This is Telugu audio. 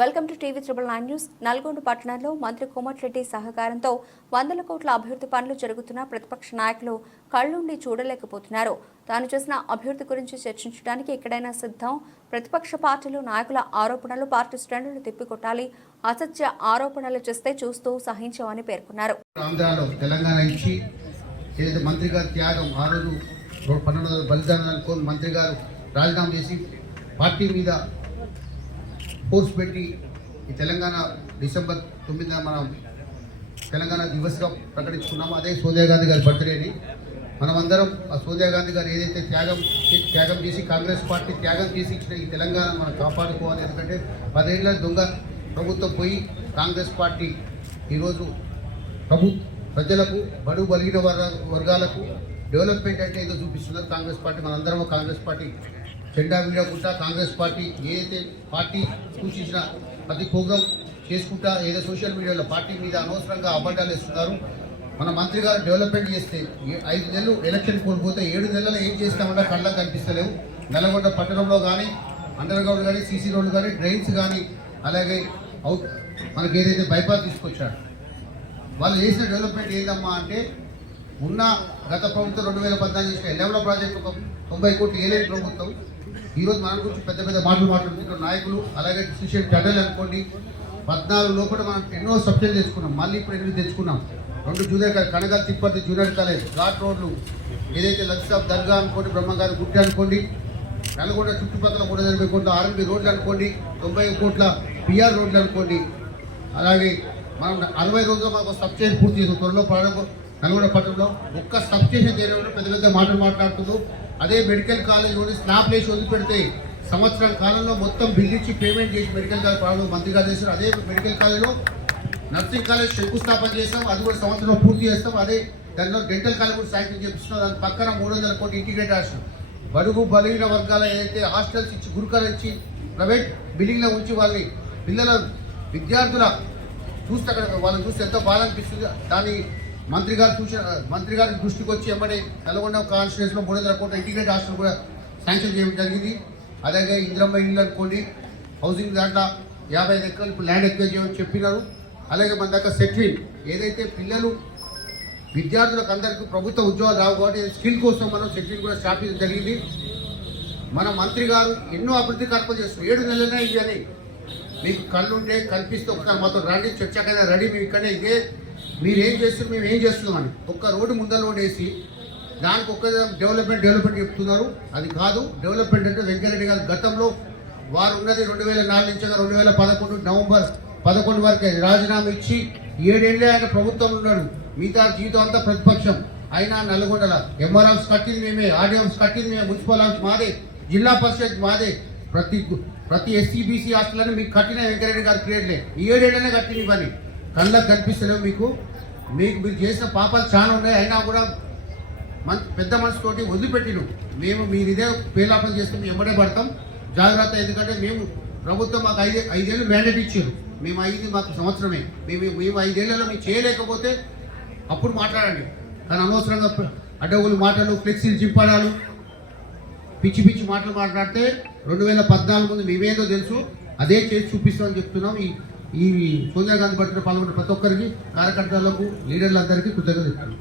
Welcome to TV triple nine news. Nalgonda పట్టణంలో మంత్రి కోమటిరెడ్డి సహకారంతో వందల కోట్ల అభివృద్ధి పనులు జరుగుతున్న ప్రతిపక్ష నాయకులు కళ్ళుండి చూడలేకపోతున్నారు. తాను చేసిన అభివృద్ధి గురించి చర్చించడానికి ఎక్కడైనా సిద్ధం? ప్రతిపక్ష పార్టీలు నాయకుల ఆరోపణలు పార్టీ శ్రేణులు తిప్పికొట్టాలి. అసత్య ఆరోపణలు చేస్తే చూస్తూ సహించమని పేర్కొన్నారు. మంత్రి త్యాగం ఆ రోజు పన్నెండు వందల బలిదానాలు మంత్రి గారు రాజీనామా చేసి పార్టీ మీద పోస్ట్ పెట్టి ఈ తెలంగాణ డిసెంబర్ తొమ్మిదిన మనం తెలంగాణ దివస్గా ప్రకటించుకున్నాం అదే సోనియా గాంధీ గారి బర్త్డేని మనమందరం ఆ సోనియా గాంధీ గారు ఏదైతే త్యాగం త్యాగం చేసి కాంగ్రెస్ పార్టీ త్యాగం చేసి ఇచ్చిన ఈ తెలంగాణ మనం కాపాడుకోవాలి ఎందుకంటే పదేళ్ళ దొంగ ప్రభుత్వం పోయి కాంగ్రెస్ పార్టీ ఈరోజు ప్రభు ప్రజలకు బడు బలిగిన వర్గాలకు డెవలప్మెంట్ అంటే ఏదో చూపిస్తున్నారు. కాంగ్రెస్ పార్టీ మనందరం కాంగ్రెస్ పార్టీ జెండా వీడకుండా కాంగ్రెస్ పార్టీ ఏదైతే పార్టీ సూచించిన ప్రతి ప్రోగ్రాం చేసుకుంటా ఏదో సోషల్ మీడియాలో పార్టీ మీద అనవసరంగా అబద్ధాలు వేస్తున్నారు. మన మంత్రి గారు డెవలప్మెంట్ చేస్తే ఐదు నెలలు ఎలక్షన్ కోల్పోతే ఏడు నెలలు ఏం చేస్తామంటే కళ్ళకు కనిపిస్తలేవు. నల్లగొండ పట్టణంలో కానీ అండర్ గ్రౌండ్ కానీ సీసీ రోడ్లు కానీ డ్రైన్స్ కానీ అలాగే అవుట్ మనకి ఏదైతే బైపాస్ తీసుకొచ్చాడు వాళ్ళు చేసిన డెవలప్మెంట్ ఏందమ్మా అంటే ఉన్న గత ప్రభుత్వం రెండు వేల పద్నాలుగు చేసిన ఎల్లెవల ప్రాజెక్టు ఒక తొంభై కోట్లు ఏలేని ప్రభుత్వం. ఈరోజు మన గురించి పెద్ద పెద్ద మాటలు మాట్లాడుతున్న నాయకులు అలాగే డిసిషన్ టడల్ అనుకోండి. పద్నాలుగు లోపల మనం ఎన్నో సబ్జెక్టులు తెచ్చుకున్నాం. మళ్ళీ ఇప్పుడు ఎనిమిది తెచ్చుకున్నాం. రెండు junior college Kanagal తిప్పతి junior college ghat రోడ్లు. ఏదైతే లక్షాబ్ దర్గా అనుకోండి బ్రహ్మగారి గుట్టి అనుకోండి నల్గొండ చుట్టుపక్కల మూడు వందల కోట్ల ఆర్ఎంబి రోడ్లు అనుకోండి తొంభై కోట్ల పిఆర్ రోడ్లు అనుకోండి. అలాగే మనం అరవై రోజుల్లో మనకు సబ్స్టేషన్ పూర్తి చేసాం. త్వరలో నల్గొండ పట్టణంలో ఒక్క సబ్స్టేషన్ చేయడంలో పెద్ద పెద్ద మాటలు మాట్లాడుతూ అదే మెడికల్ కాలేజ్ నుండి స్నాప్ వేసి వదిలిపెడితే సంవత్సరం కాలంలో మొత్తం బిల్ ఇచ్చి పేమెంట్ చేసి మెడికల్ కాలేజ్ ప్రారంభం మంత్రి గారు చేశారు. అదే మెడికల్ కాలేజ్లో నర్సింగ్ కాలేజ్ శంకుస్థాపన చేస్తాం. అది కూడా సంవత్సరం పూర్తి చేస్తాం. అదే దానిలో డెంటల్ కాలేజ్ కూడా శాంక్షన్ చేపిస్తున్నాం. దాని పక్కన మూడు వందల కోటి ఇంటిగ్రేట్ హాస్టల్. బడుగు బలహీన వర్గాల ఏదైతే హాస్టల్స్ ఇచ్చి గురుకులు ఇచ్చి ప్రైవేట్ బిల్డింగ్లో ఉంచి వాళ్ళని పిల్లల విద్యార్థుల చూస్తే అక్కడ వాళ్ళని చూస్తే ఎంతో బాధ అనిపిస్తుంది. దాని మంత్రి గారు సూచన మంత్రి గారి దృష్టికి వచ్చి ఎమ్మడే నల్గొండ కాన్స్టిట్యూన్స్లో మూడు వందల కోట్ల ఇంటిగ్రేట్ హాస్టల్ కూడా శాంక్షన్ చేయడం జరిగింది. అలాగే ఇంద్రమ్మ ఇల్లు అనుకోండి హౌసింగ్ దాంట్లో యాభై ఐదు ఎకరాలు ఇప్పుడు ల్యాండ్ ఎక్కువ చేయమని చెప్పినారు. అలాగే మన దగ్గర సెటిల్ ఏదైతే పిల్లలు విద్యార్థులకు అందరికీ ప్రభుత్వ ఉద్యోగాలు రావు కాబట్టి స్కిల్ కోసం మనం సెటిల్ కూడా స్థాపించడం జరిగింది. మన మంత్రి గారు ఎన్నో అభివృద్ధి కల్పన చేస్తున్నారు. ఏడు నెలలనే ఇది అని. మీకు కళ్ళుంటే కల్పిస్తే ఒకసారి మాతో రండి చర్చకైనా రెడీ మీరు ఇక్కడే ఇదే మీరేం చేస్తారు చేస్తున్నారు మేము ఏం చేస్తున్నామని ఒక్క రోడ్డు ముందర రోడ్ వేసి దానికి ఒక్క డెవలప్మెంట్ డెవలప్మెంట్ చెప్తున్నారు. అది కాదు డెవలప్మెంట్ అంటే వెంకయ్యరెడ్డి గారు గతంలో వారు ఉన్నది రెండు వేల నాలుగు నుంచి రెండు వేల పదకొండు నవంబర్ పదకొండు వరకే రాజీనామా ఇచ్చి ఏడేళ్ళే ఆయన ప్రభుత్వంలో ఉన్నాడు. మిగతా జీవితం అంతా ప్రతిపక్షం. అయినా నల్గొండల ఎంఆర్ ఆఫీస్ కట్టింది మేమే ఆర్డీ ఆఫీస్ కట్టింది మేమే మున్సిపల్ ఆఫీస్ మాదే జిల్లా పరిషత్ మాదే. ప్రతి ప్రతి ఎస్సీ బీసీ హాస్టల్ మీకు కట్టిన వెంకరెడ్డి గారు క్రియేట్లే ఈ ఏడేళ్ళనే కట్టిన ఇవన్నీ. కళ్ళకు కనిపిస్తలేవు మీకు. మీకు మీరు చేసిన పాపాలు చాలా ఉన్నాయి. అయినా కూడా మన పెద్ద మనసుతోటి వదిలిపెట్టిను. మేము మీరు ఇదే పేలాపన చేస్తే మేము ఎమ్మడే పడతాం. జాగ్రత్త ఎందుకంటే మేము ప్రభుత్వం మాకు ఐదు ఐదేళ్ళు మ్యాండేట్ ఇచ్చారు. మేము ఐదు మాకు సంవత్సరమే. మేము మేము ఐదేళ్ళలో మేము చేయలేకపోతే అప్పుడు మాట్లాడండి. కానీ అనవసరంగా ప్ర- మాటలు ఫ్లెక్సీలు చింపడాలు పిచ్చి పిచ్చి మాటలు మాట్లాడితే రెండు వేల పద్నాలుగు ముందు మేమేదో తెలుసు. అదే చేసి చూపిస్తామని చెప్తున్నాం. ఈ ఈ సోనియా గాంధీ పట్టిన పాల్గొన్న ప్రతి ఒక్కరికి కార్యకర్తలకు లీడర్లందరికీ కృతజ్ఞతలు.